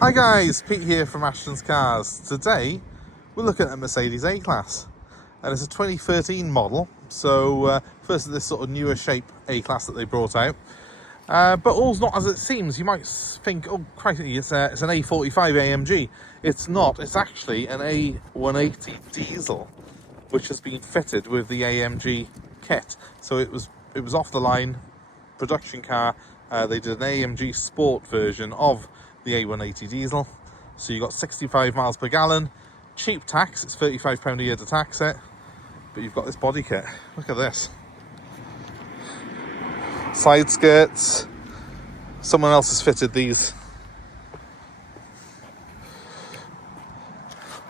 Hi guys, Pete here from Ashton's Cars. Today we're looking at a Mercedes A-Class, and it's a 2013 model. So first of this sort of newer shape A-Class that they brought out, but all's not as it seems. You might think, oh crikey, it's an A45 AMG. It's not. It's actually an A180 diesel, which has been fitted with the AMG kit. So it was off the line production car. They did an AMG Sport version of the A180 diesel. So you got 65 miles per gallon, cheap tax, it's £35 a year to tax it, but you've got this body kit. Look at this. Side skirts. Someone else has fitted these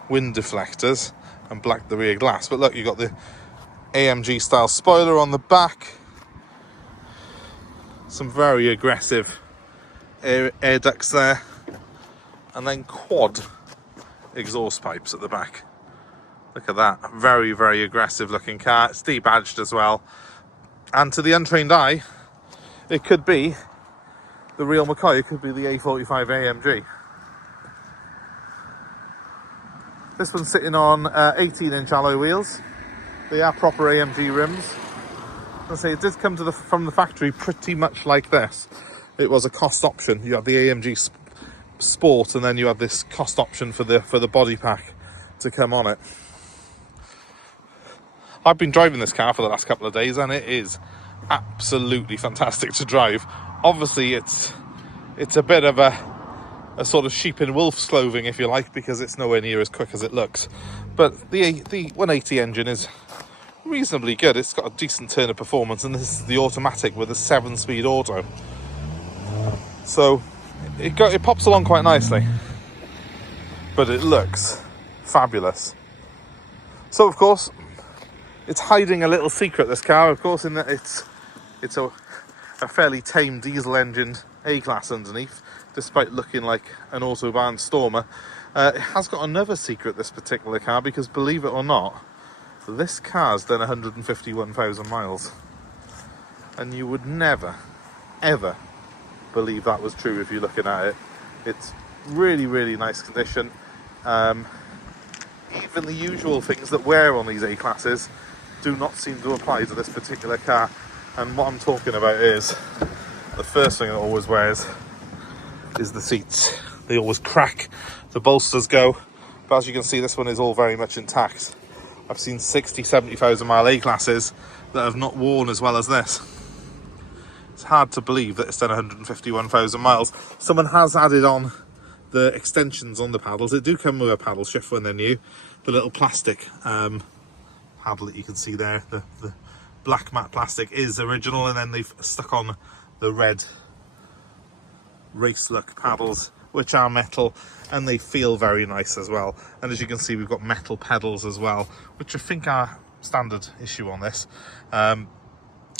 wind deflectors and blacked the rear glass. But look, you've got the AMG style spoiler on the back. Some very aggressive air ducts there, and then quad exhaust pipes at the back. Look at that, very, very aggressive looking car. It's debadged as well, and to the untrained eye, it could be the real McCoy. It could be the A45 AMG. This one's sitting on 18-inch alloy wheels. They are proper AMG rims. I say it did come from the factory pretty much like this. It was a cost option. You have the AMG Sport, and then you have this cost option for the body pack to come on it. I've been driving this car for the last couple of days, and it is absolutely fantastic to drive. Obviously, it's a bit of a sort of sheep in wolf's clothing, if you like, because it's nowhere near as quick as it looks. But the 180 engine is reasonably good. It's got a decent turn of performance, and this is the automatic with a 7-speed auto. So it pops along quite nicely, but it looks fabulous. So of course, it's hiding a little secret, this car, of course, in that it's a fairly tame diesel engined A-Class underneath, despite looking like an Autobahn Stormer. It has got another secret, this particular car, because believe it or not, this car's done 151,000 miles, and you would never, ever believe that was true if you're looking at it. It's really, really nice condition. Even the usual things that wear on these A-Classes do not seem to apply to this particular car. And what I'm talking about is, the first thing it always wears is the seats. They always crack, the bolsters go, but as you can see, this one is all very much intact. I've seen 70,000 mile A-Classes that have not worn as well as this. It's hard to believe that it's done 151,000 miles. Someone has added on the extensions on the paddles. They do come with a paddle shift when they're new. The little plastic paddle that you can see there, the black matte plastic, is original, and then they've stuck on the red race look paddles, which are metal, and they feel very nice as well. And as you can see, we've got metal pedals as well, which I think are standard issue on this.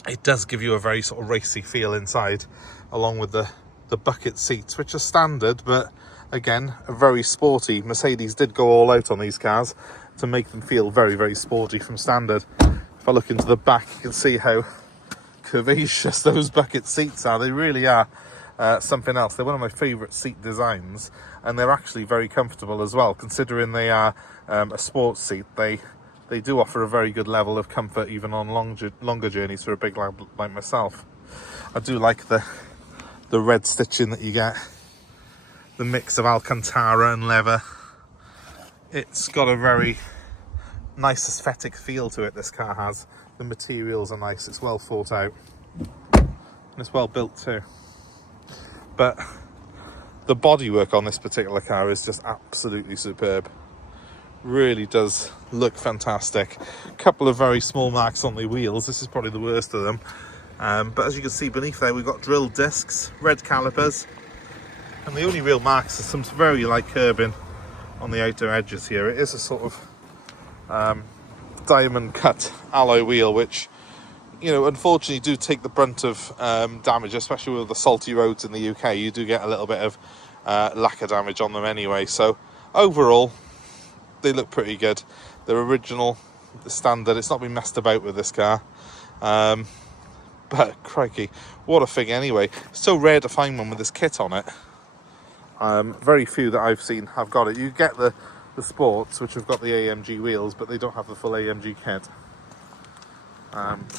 It does give you a very sort of racy feel inside, along with the bucket seats, which are standard, but again, a very sporty. Mercedes did go all out on these cars to make them feel very, very sporty from standard. If I look into the back, you can see how curvaceous those bucket seats are. They really are something else. They're one of my favourite seat designs, and they're actually very comfortable as well, considering they are a sports seat. They do offer a very good level of comfort even on longer journeys for a big lad like myself. I do like the red stitching that you get, the mix of Alcantara and leather. It's got a very nice aesthetic feel to it, this car has. The materials are nice, it's well thought out, and it's well built too. But the bodywork on this particular car is just absolutely superb. Really does look fantastic. A couple of very small marks on the wheels. This is probably the worst of them. But as you can see beneath there, we've got drilled discs, red calipers, and the only real marks are some very light curbing on the outer edges here. It is a sort of diamond cut alloy wheel, which, you know, unfortunately do take the brunt of damage, especially with the salty roads in the UK. You do get a little bit of lacquer damage on them anyway. So overall, they look pretty good. They're original, the standard. It's not been messed about with this car. But crikey, what a thing anyway. It's so rare to find one with this kit on it. Very few that I've seen have got it. You get the sports, which have got the AMG wheels, but they don't have the full AMG kit.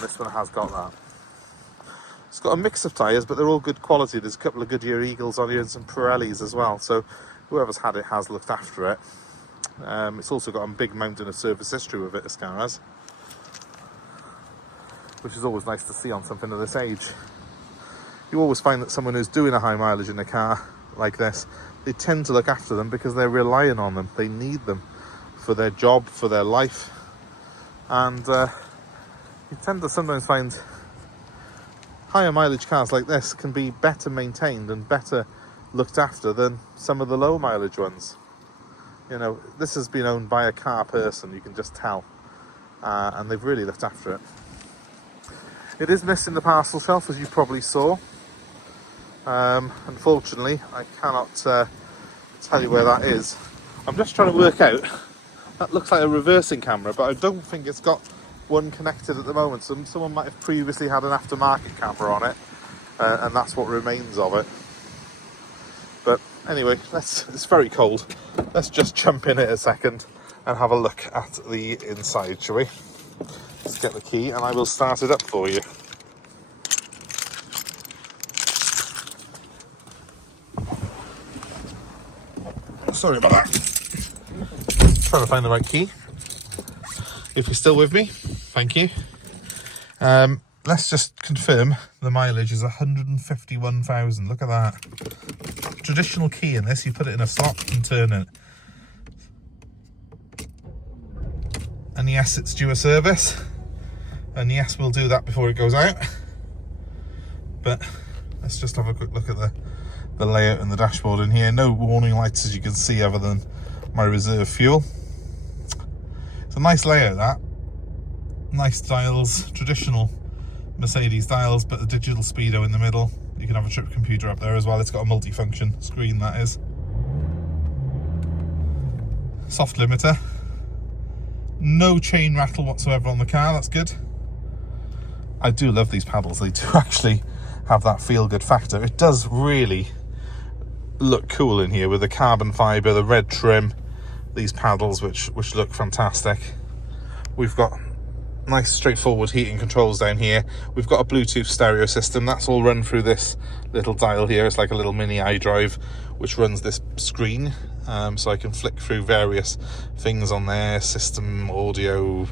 This one has got that. It's got a mix of tyres, but they're all good quality. There's a couple of Goodyear Eagles on here and some Pirellis as well, so whoever's had it has looked after it. It's also got a big mountain of service history with it, this car has, which is always nice to see on something of this age. You always find that someone who's doing a high mileage in a car like this, they tend to look after them because they're relying on them. They need them for their job, for their life, and you tend to sometimes find higher mileage cars like this can be better maintained and better looked after than some of the low mileage ones. You know, this has been owned by a car person, you can just tell, and they've really looked after it. It is missing the parcel shelf, as you probably saw. Unfortunately, I cannot tell you where that is. I'm just trying to work out, that looks like a reversing camera, but I don't think it's got one connected at the moment. So someone might have previously had an aftermarket camera on it, and that's what remains of it. But anyway, it's very cold. Let's just jump in it a second and have a look at the inside, shall we? Let's get the key and I will start it up for you. Sorry about that. Trying to find the right key. If you're still with me, thank you. Let's just confirm the mileage is 151,000. Look at that. Traditional key in this, you put it in a slot and turn it. And yes, it's due a service. And yes, we'll do that before it goes out. But let's just have a quick look at the layout and the dashboard in here. No warning lights, as you can see, other than my reserve fuel. It's a nice layout, that. Nice dials, traditional Mercedes dials, but the digital speedo in the middle. You can have a trip computer up there as well. It's got a multi-function screen, that is. Soft limiter. No chain rattle whatsoever on the car, that's good. I do love these paddles. They do actually have that feel-good factor. It does really look cool in here with the carbon fibre, the red trim, these paddles which look fantastic. We've got nice straightforward heating controls down here. We've got a Bluetooth stereo system. That's all run through this little dial here. It's like a little mini iDrive which runs this screen, so I can flick through various things on there, system, audio,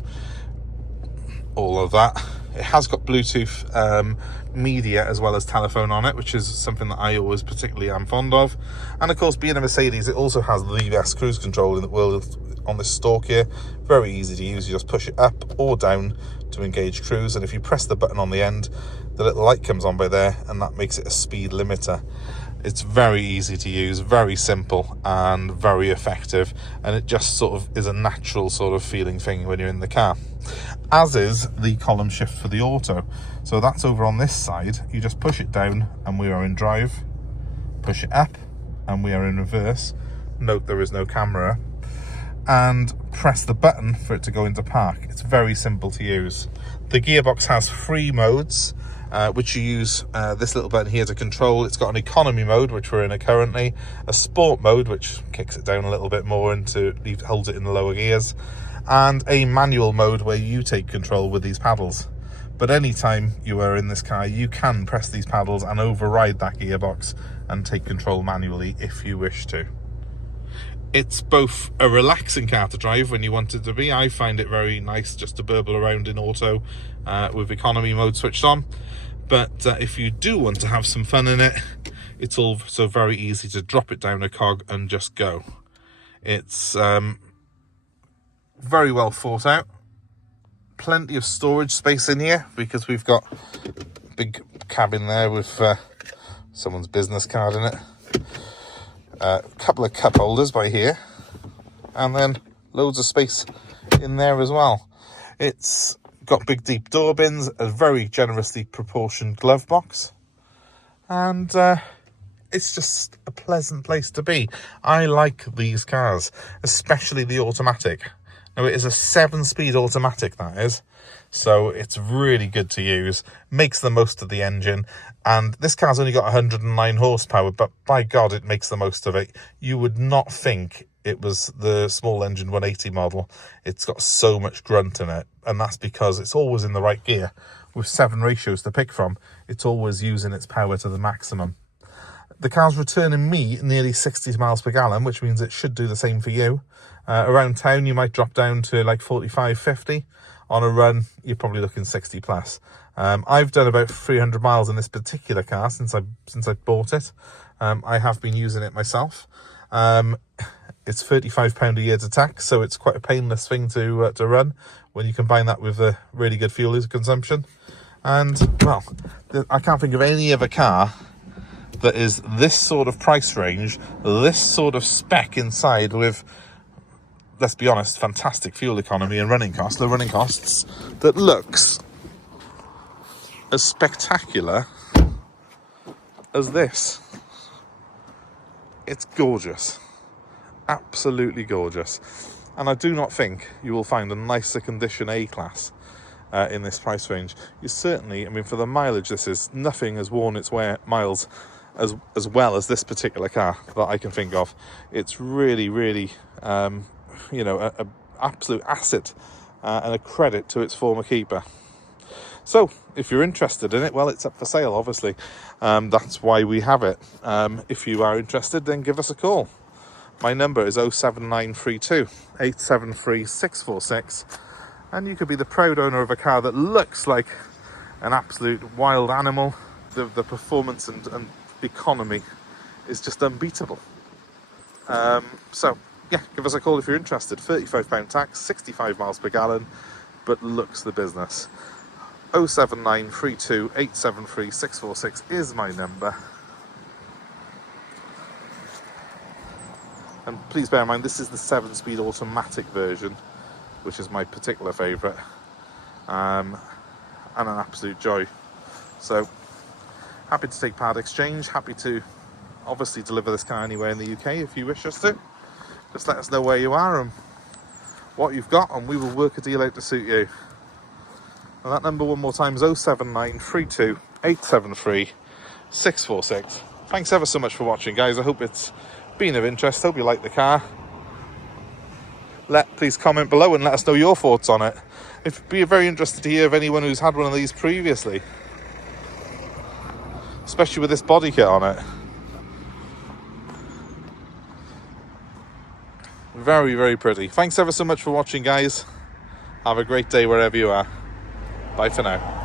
all of that. It has got Bluetooth media as well as telephone on it, which is something that I always particularly am fond of. And of course, being a Mercedes, it also has the best cruise control in the world on this stalk here. Very easy to use. You just push it up or down to engage cruise, and if you press the button on the end, the little light comes on by there, and that makes it a speed limiter. It's very easy to use, very simple and very effective, and it just sort of is a natural sort of feeling thing when you're in the car. As is the column shift for the auto. So that's over on this side. You just push it down and we are in drive. Push it up and we are in reverse. Note there is no camera. And press the button for it to go into park. It's very simple to use. The gearbox has 3 modes, which you use this little button here to control. It's got an economy mode, which we're in currently, a sport mode, which kicks it down a little bit more and holds it in the lower gears, and a manual mode where you take control with these paddles. But anytime you are in this car, you can press these paddles and override that gearbox and take control manually if you wish to. It's both a relaxing car to drive when you want it to be. I find it very nice just to burble around in auto with economy mode switched on. But if you do want to have some fun in it, it's also very easy to drop it down a cog and just go. It's very well thought out. Plenty of storage space in here because we've got a big cabin there with someone's business card in it. A couple of cup holders by here, and then loads of space in there as well. It's got big deep door bins, a very generously proportioned glove box, and it's just a pleasant place to be. I like these cars, especially the automatic. Now it is a 7-speed automatic, that is, so it's really good to use, makes the most of the engine, and this car's only got 109 horsepower, but by God it makes the most of it. You would not think it was the small engine 180 model. It's got so much grunt in it, and that's because it's always in the right gear. With 7 ratios to pick from, it's always using its power to the maximum. The car's returning me nearly 60 miles per gallon, which means it should do the same for you. Around town, you might drop down to like 45, 50. On a run, you're probably looking 60 plus. I've done about 300 miles in this particular car since I bought it. I have been using it myself. It's £35 a year to tax, so it's quite a painless thing to run when you combine that with a really good fuel consumption. And, well, I can't think of any other car that is this sort of price range, this sort of spec inside with, let's be honest, fantastic fuel economy and running costs, low running costs, that looks as spectacular as this. It's gorgeous. Absolutely gorgeous. And I do not think you will find a nicer condition A-Class in this price range. You certainly, I mean, for the mileage this is, nothing has worn its miles as well as this particular car that I can think of. It's really, really, you know, a absolute asset and a credit to its former keeper. So, if you're interested in it, well, it's up for sale, obviously. That's why we have it. If you are interested, then give us a call. My number is 07932 873 646, and you could be the proud owner of a car that looks like an absolute wild animal. The performance and economy is just unbeatable. So, yeah, give us a call if you're interested. £35 tax, 65 miles per gallon, but looks the business. 07932 873 646 is my number. And please bear in mind, this is the 7-speed automatic version, which is my particular favourite, and an absolute joy. So, happy to take part exchange, happy to obviously deliver this car anywhere in the UK if you wish us to. Just let us know where you are and what you've got, and we will work a deal out to suit you. And that number one more time is 07932 873 646. Thanks ever so much for watching, guys. I hope it's been of interest. Hope you like the car. Please comment below and let us know your thoughts on it. It'd be very interested to hear of anyone who's had one of these previously, especially with this body kit on it. Very, very pretty. Thanks ever so much for watching, guys. Have a great day wherever you are. Bye for now.